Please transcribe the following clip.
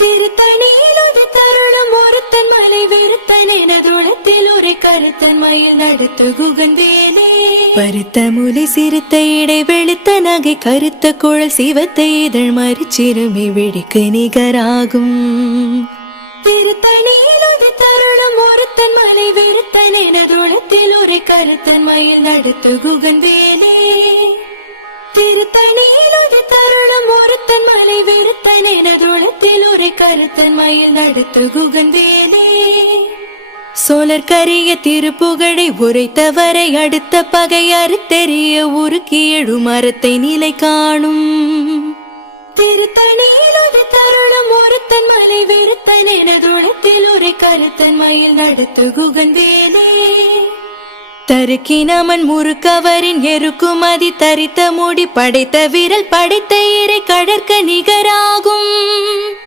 திருத்தணியில் ஒரு தருணம் ஒருத்தன் மலை வெறுத்தன் எனதுளத்தில் ஒரு கருத்தன் மயில் நடத்த குகந்தேனே. பருத்த முலை சிறுத்த இடை வெளுத்த நகை கருத்த குழல் சிவத்த இதழ் மறிச்சிறுமி விழிக்கு நிகராகும். திருத்தணியில் ஒரு தருணம் ஒருத்தன் மலை வெறுத்தன் எனதுளத்தில் ஒரு கருத்தன் மயில் நடத்த குகந்தேனே. திருத்தணியில் ஒரு தருணம் ஒருத்தன் மலை வெறுத்தன் எனதுளத்தில் ஒரு கருத்தன் மயில் நடத்த குகந்தேனே. சோழர் கரிய திருப்புகழை உரைத்தவரை அடுத்த பகை அறுத்தெறிய உருக்கி எழு மரத்தை நிலை காணும். திருத்தணியில் ஒரு தருணம் ஒருத்தன் மலை வெறுத்தன் எனதுளத்தில் ஒரு கருத்தன் மயில் நடத்த குகந்தேனே. தருக்கினமன் முறுக்கவரின் எருக்குமதி தரித்த மூடி படைத்த விரல் படைத்த இறை கடற்க நிகராகும்.